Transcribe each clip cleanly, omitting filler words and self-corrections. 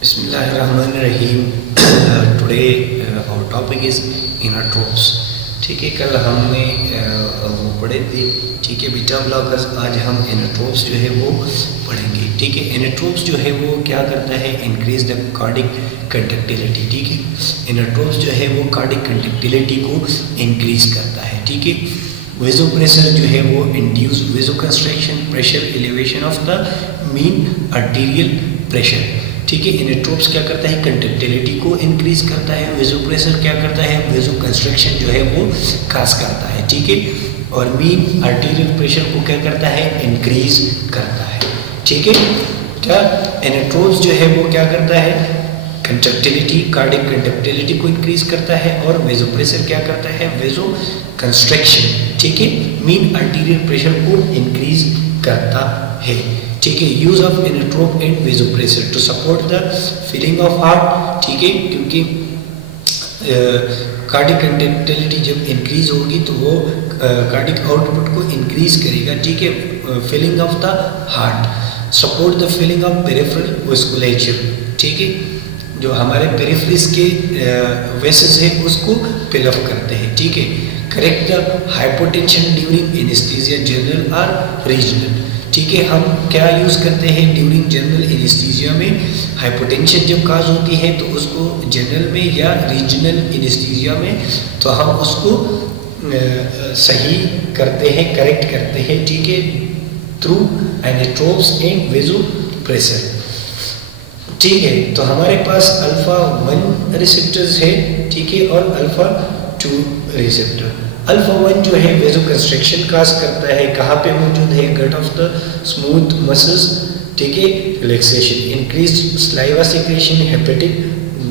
बिस्मिल्लाहिर्रहमानिर्रहीम। Today our topic is inotropes. ठीक है, कल हमने वो पढ़े थे। ठीक है बीटा ब्लॉकर्स, आज हम इनोट्रोप्स जो है वो पढ़ेंगे। ठीक है, इनोट्रोप्स जो है वो क्या करता है, इंक्रीज द कार्डिक कंडक्टिविटी। ठीक है, इनोट्रोप्स जो है वो कार्डिक कंडक्टिविटी को इंक्रीज करता है। ठीक है, वेजो प्रेशर जो है वो induce vasoconstriction, pressure elevation of the mean arterial pressure. ठीक है, इनोट्रोप्स क्या करता है, कंडक्टिविटी को इंक्रीज करता है। वेजो प्रेशर क्या करता है, वेजो कंस्ट्रक्शन जो है वो खास करता है। ठीक है, और मीन आर्टीरियल प्रेशर को क्या करता है, इंक्रीज करता है। ठीक है, क्या इनोट्रोप्स जो है वो क्या करता है, कंडक्टिविटी, कार्डिक कंडक्टिविटी को इंक्रीज करता है। और वेजो प्रेशर क्या करता है, वेजो कंस्ट्रक्शन, ठीक है, मीन आर्टीरियल प्रेशर को इंक्रीज करता है। ठीक है, use of inotrope and vasopressor to support the feeling of heart. ठीक है, क्योंकि कार्डिक कंडक्टिविटी जब इंक्रीज होगी तो वो कार्डिक आउटपुट को इंक्रीज करेगा। ठीक है, feeling of the heart, support the feeling of peripheral vasculature. ठीक है, जो हमारे पेरिफेरल्स के वेसल्स है उसको फिल अप करते हैं। ठीक है, correct the hypotension during anaesthesia general और रीजनल। ठीक है, हम क्या यूज़ करते हैं ड्यूरिंग जनरल एनेस्थीसिया में, हाइपोटेंशन जब काज होती है तो उसको जनरल में या रीजनल एनेस्थीसिया में तो हम उसको सही करते हैं, करेक्ट करते हैं। ठीक है, थ्रू इनोट्रोप्स एंड वेजोप्रेशर। ठीक है, तो हमारे पास अल्फा 1 रिसेप्टर्स है। ठीक है, और अल्फा 2 रिसेप्टर। अल्फा 1 जो है वेजो कंस्ट्रक्शन काज करता है, कहाँ पे मौजूद है, gut of the smooth muscles. ठीक है, relaxation, increase saliva secretion, hepatic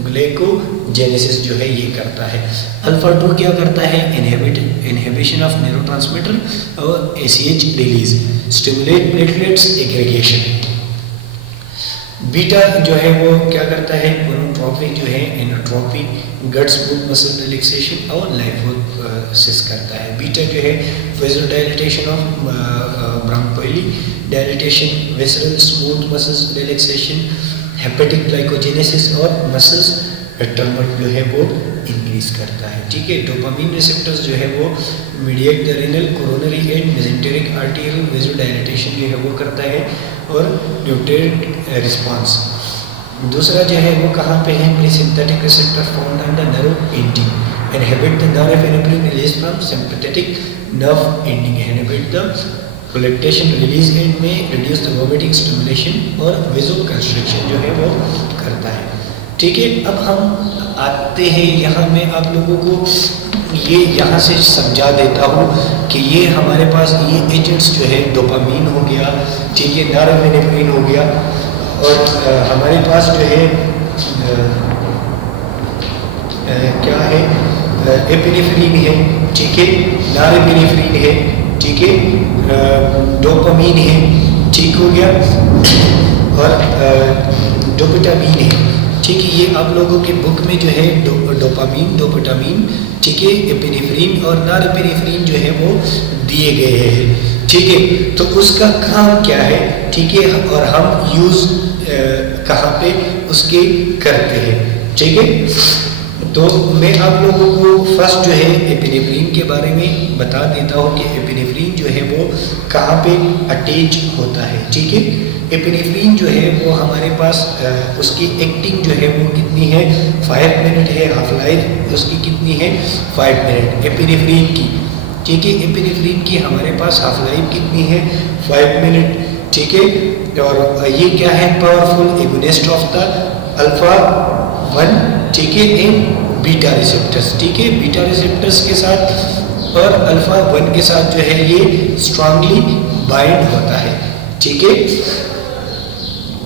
glycogenesis जो है ये करता है। अल्फा 2 क्या करता है, इनहिबिशन ऑफ न्यूरोट्रांसमीटर और ACH release, stimulate platelets aggregation. Beta जो है वो क्या करता है, गोनोट्रोपी जो है, inotropy, gut smooth muscle relaxation और लाइपोसिस करता है। बीटा जो है vasodilatation of bronchioles dilatation, visceral smooth muscles relaxation, hepatic glycogenesis और मसल्स टर्मर जो है वो इंक्रीज करता है। ठीक है, डोपामिन रिसेप्टर्स जो है वो mediate the renal, coronary and mesenteric arterial vasodilatation जो है वो करता है और न्यूट्रिएंट रिस्पांस। दूसरा जो है वो कहाँ पे है, presympathetic receptor found on the nerve ending, inhibit the norepinephrine release from sympathetic nerve ending, inhibit the prolactin release and में रिड्यूस द वोमिटिंग स्टिमुलेशन और वेजो कंस्ट्रक्शन जो है वो करता है। ठीक है, अब हम आते हैं यहाँ, मैं आप लोगों को ये यहाँ से समझा देता हूँ कि ये हमारे पास ये एजेंट्स जो है, डोपामीन हो गया, ठीक है, नॉरएपिनेफ्रिन हो गया, और हमारे पास जो है क्या है, एपिनेफ्रिन है। ठीक है, नॉरएपिनेफ्रिन है। ठीक है, डोपामीन है, ठीक हो गया, और डोपामिन है। ठीक है, ये आप लोगों के बुक में जो है डोपामीन, डोपामिन, ठीक है, एपिनेफ्रिन और नॉरएपिनेफ्रिन जो है वो दिए गए हैं। ठीक है, तो उसका काम क्या है, ठीक है, और हम यूज़ कहाँ पे उसके करते हैं। ठीक है, तो मैं आप लोगों को फर्स्ट जो है एपिनेफ्रिन के बारे में बता देता हूँ कि एपिनेफ्रिन जो है वो कहाँ पे अटैच होता है। ठीक है, एपिनेफ्रिन जो है वो हमारे पास उसकी एक्टिंग जो है वो कितनी है, 5 मिनट है, हाफ लाइफ उसकी कितनी है, 5 मिनट एपिनेफ्रिन की। ठीक है, एपिनेफ्रिन की हमारे पास हाफ लाइफ कितनी है, 5 मिनट। ठीक है, और ये क्या है, powerful agonist of the alpha 1, ठीक है, एंड बीटा रिसेप्टर्स। ठीक है, बीटा रिसेप्टर्स के साथ और अल्फा 1 के साथ जो है ये स्ट्रांगली बाइंड होता है। ठीक है,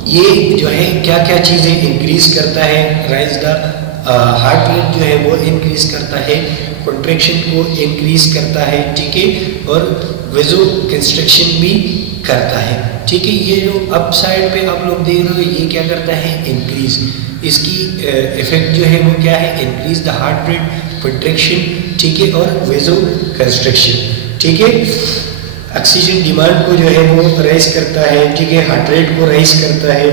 ये जो है क्या क्या चीज़ें इंक्रीज करता है, राइज द हार्ट रेट जो है वो इंक्रीज करता है, कॉन्ट्रैक्शन को इंक्रीज करता है। ठीक है, और वेजो कंस्ट्रक्शन भी करता है। ठीक है, ये जो अप साइड पे आप लोग देख रहे हो ये क्या करता है, इंक्रीज, इसकी इफेक्ट जो है वो क्या है, increase the heart rate, contraction, ठीक है, और वेजो कंस्ट्रक्शन। ठीक है, ऑक्सीजन डिमांड को जो है वो राइज करता है, ठीक है, हार्ट रेट को राइज करता है,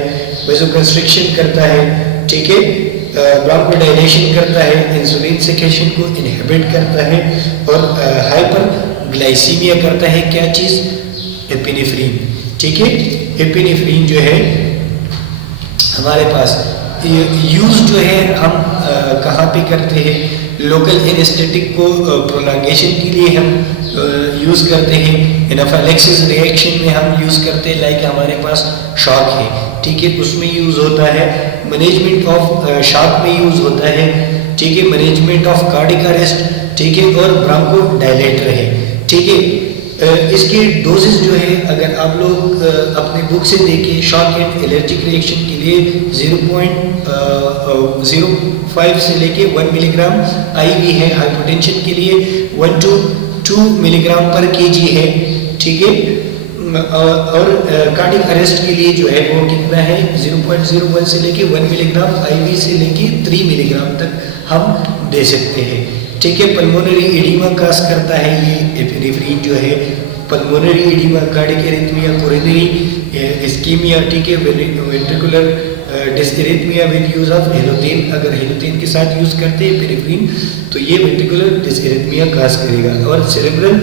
वैसोकंस्ट्रिक्शन करता है, ठीक है, ब्रोंकोडाइलेशन करता है, इंसुलिन सेक्रेशन को इनहिबिट करता है और हाइपरग्लाइसीमिया करता है। क्या चीज़? एपिनेफ्रीन, ठीक है। एपिनेफ्रीन जो है हमारे पास यूज़ जो है हम कहाँ पे करते हैं? लोकल एनेस्थेटिक को प्रोलॉन्गेशन के लिए हम यूज़ करते हैं। एनाफाइलैक्सिस रिएक्शन में हम यूज़ करते हैं, लाइक हमारे पास शॉक है, ठीक है, उसमें यूज़ होता है। मैनेजमेंट ऑफ शॉक में यूज़ होता है, ठीक है। मैनेजमेंट ऑफ कार्डिक अरेस्ट, ठीक है, और ब्रोंकोडायलेटर है, ठीक है। इसके डोजेस जो है अगर आप लोग अपने बुक से देखें, शॉक एंड एलर्जिक रिएक्शन के लिए 0.05 से लेके 1 मिलीग्राम IV है। हाइपरटेंशन के लिए 1 to 2 मिलीग्राम पर kg है, ठीक है। और कार्डिक अरेस्ट के लिए जो है वो कितना है? 0.01 से लेके 1 मिलीग्राम IV से लेके 3 मिलीग्राम तक हम दे सकते हैं, ठीक है। पल्मोनरी एडिमा काज करता है ये एपिनेफ्रीन जो है। Pulmonary oedema, cardiac arrhythmia, coronary ischaemia, ठीक है, ventricular dysrhythmia with use of halothane. अगर हेलोथेन के साथ यूज करते हैं एपिनेफ्रीन तो ये वेंट्रिकुलर डिसएरिथमिया काज करेगा और सेरेब्रल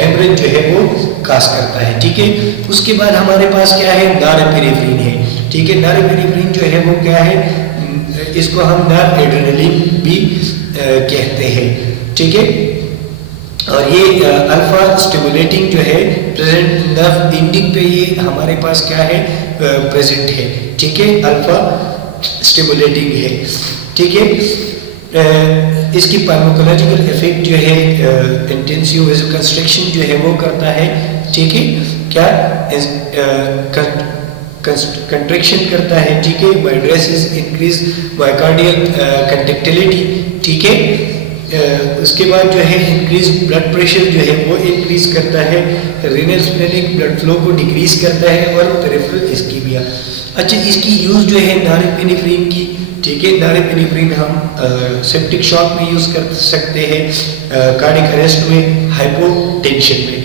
हेमरेज जो है वो काज करता है, ठीक है। उसके बाद हमारे पास क्या है? नॉरएपिनेफ्रीन है, ठीक है। नॉरएपिनेफ्रीन जो है वो क्या है? इसको हम नॉरएड्रेनालिन भी कहते हैं, ठीक है। और ये अल्फा स्टिमुलेटिंग जो है प्रेजेंट नर्व एंडिंग पे ये हमारे पास क्या है? प्रेजेंट है, ठीक है, अल्फा स्टिमुलेटिंग है, ठीक है। इसकी फार्माकोलॉजिकल इफेक्ट जो है इंटेंसिव वैसोकंस्ट्रिक्शन जो है वो करता है, ठीक है। क्या? कंट्रैक्शन करता है, ठीक है। माइड्रेसिस, इंक्रीज मायोकार्डियल कंडक्टिविटी, ठीक है। उसके बाद जो है इंक्रीज ब्लड प्रेशर जो है वो इंक्रीज करता है। रीनल स्प्लेनिक ब्लड फ्लो को डिक्रीज करता है और पेरिफेरल इस्कीमिया। अच्छा, इसकी यूज़ जो है नॉरएपिनेफ्रीन की, ठीक है। नॉरएपिनेफ्रीन हम सेप्टिक शॉक में यूज़ कर सकते हैं, कार्डिक अरेस्ट में, हाइपोटेंशन में।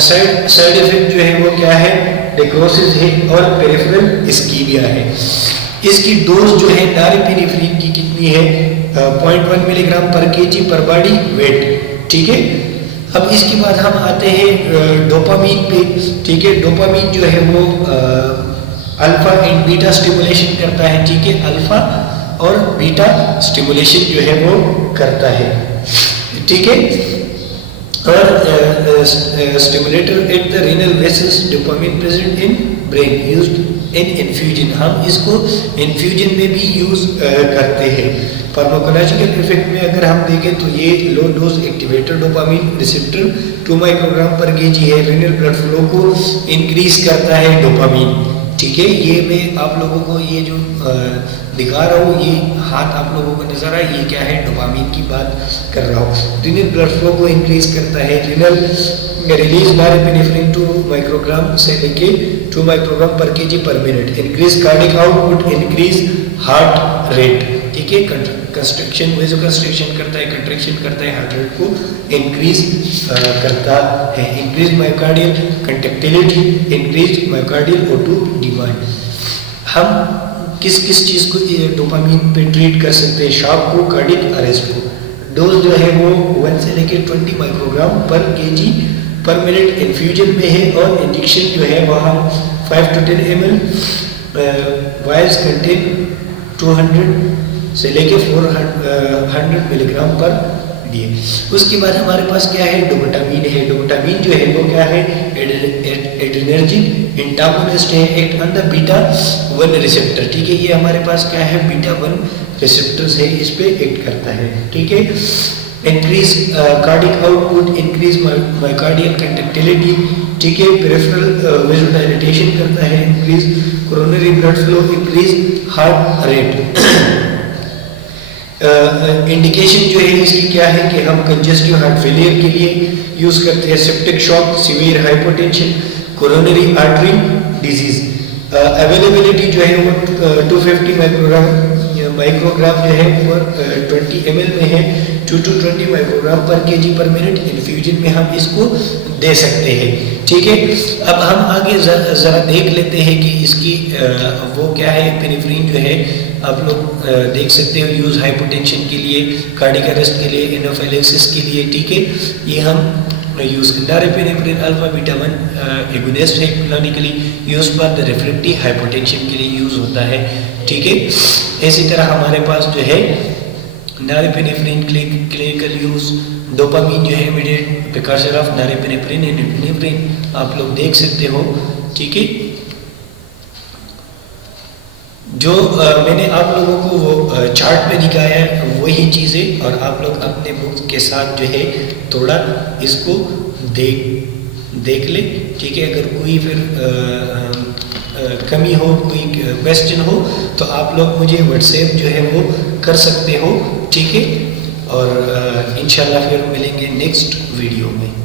साइड इफेक्ट जो है वो क्या है? नेक्रोसिस है और पेरिफेरल इस्कीमिया है। इसकी डोज जो है नॉरएपिनेफ्रीन की कितनी है? 0.1 मिलीग्राम पर kg पर बॉडी वेट, ठीक है। अब इसके बाद हम आते हैं डोपामीन पे, ठीक है। डोपामीन जो है वो अल्फा एंड बीटा स्टिमुलेशन करता है, ठीक है। अल्फा और बीटा स्टिमुलेशन जो है वो करता है, ठीक है। और stimulator at the renal vessels, dopamine present in brain, used in infusion. हम इसको इन्फ्यूजन में भी यूज करते हैं। फार्माकोलॉजिकल इफेक्ट में अगर हम देखें तो ये low dose activator dopamine receptor 2 microgram पर kg है। रीनल ब्लड फ्लो को इंक्रीज करता है डोपामीन, ठीक है। ये मैं आप लोगों को ये जो दिखा रहा हूँ, ये हाथ आप लोगों को नजर आए, ये क्या है? डोपामीन की बात कर रहा हूँ। रीनल ब्लड फ्लो को इंक्रीज करता है। रीनल रिलीज नॉरएपिनेफ्रीन 2 माइक्रोग्राम से लेके 2 माइक्रोग्राम पर kg पर minute. Increase cardiac output, increase heart rate, ठीक है। कंस्ट्रक्शन, वैसोकंस्ट्रिक्शन करता है, कंट्रैक्शन करता है, हार्ट रेट को इंक्रीज करता है। Increase myocardial conductivity, increase myocardial O2 demand. हम किस किस चीज़ को डोपामीन पे ट्रीट कर सकते हैं? शॉक को, कार्डिक अरेस्ट को। डोज जो है वो 1 से लेके 20 माइक्रोग्राम पर kg पर मिनट इन्फ्यूजन में है और इंजेक्शन जो है वहाँ 5 to 10 ml वायल्स कंटेन 200 से लेके 400 मिलीग्राम पर दिए। उसके बाद हमारे पास क्या है? डोपामीन है। डोपामीन जो है वो क्या है? एड्रेनर्जिक एंटागोनिस्ट है, act on the beta 1 receptor, ठीक है। ये हमारे पास क्या है? बीटा 1 रिसेप्टर्स है, इस पे एक्ट करता है, ठीक है। Increase cardiac output, increase myocardial conductivity, ठीक है। पेरिफेरल वेसोडाइलेटेशन करता है, increase coronary blood flow, increase heart rate. Indication जो है इसकी क्या है कि हम कंजेस्टिव हार्ट फेलियर के लिए यूज करते हैं, septic shock, severe hypotension, coronary artery disease. Availability जो है वो 250 माइक्रोग्राम माइक्रोग्राम जो है वो 20 ml में है, 2 to 20 माइक्रोग्राम पर kg पर मिनट इन्फ्यूजन में हम इसको दे सकते हैं। ठीक है, अब हम आगे ज़रा देख लेते हैं कि इसकी वो क्या है। एपिनेफ्रिन जो है आप लोग देख सकते हो यूज़ हाइपोटेंशन के लिए, कार्डियक अरेस्ट के लिए, एनाफिलेक्सिस के लिए। ठीक है, ये हम use norepinephrine alpha beta 1 agonist है, clinically use for the refractive hypotension के लिए यूज़ होता है। ठीक है, इसी तरह हमारे पास जो है नॉरेपिनेफ्रिन क्लिनिकल यूज़, डोपामीन जो है immediate precursor of norepinephrine and epinephrine आप लोग देख सकते हो। ठीक है, जो मैंने आप लोगों को वो चार्ट पे दिखाया है वही चीज़ें, और आप लोग अपने बुक के साथ जो है थोड़ा इसको देख ले। ठीक है, अगर कोई फिर कमी हो, कोई क्वेश्चन हो तो आप लोग मुझे व्हाट्सएप जो है वो कर सकते हो। ठीक है, और इंशाल्लाह फिर मिलेंगे नेक्स्ट वीडियो में।